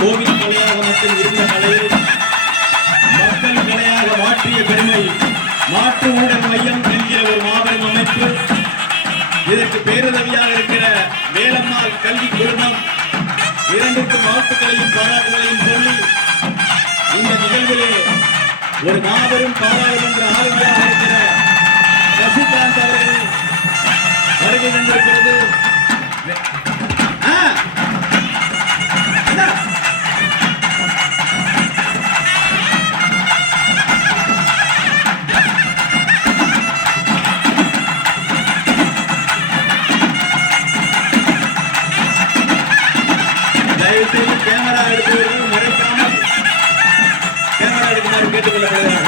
கோவில் கலையாக மட்டும் இருந்த கலையை மக்கள் கலையாக மாற்றிய பெருமை மாற்று ஊடக மையம் என்கிற ஒரு மாபெரும் அமைப்பு. இதற்கு பேருதவியாக இருக்கிற வேலம்மாள் கல்வி குழுமம் இரண்டுக்கும் வாழ்த்துக்களையும் பாராட்டுகளையும் சொல்லி இந்த நிகழ்விலே ஒரு மாபெரும் பாராளுமன்ற ஆளுமையாக இருக்கிற சசிகாந்த் அவர்கள் வருகை தந்திருக்கிறது. தயவுசெய்து கேமரா எடுப்பவர்கள் மறைக்காமல் கேமரா எடுக்குமாறு கேட்டுக்கொள்ளப்படுகிறார்கள்.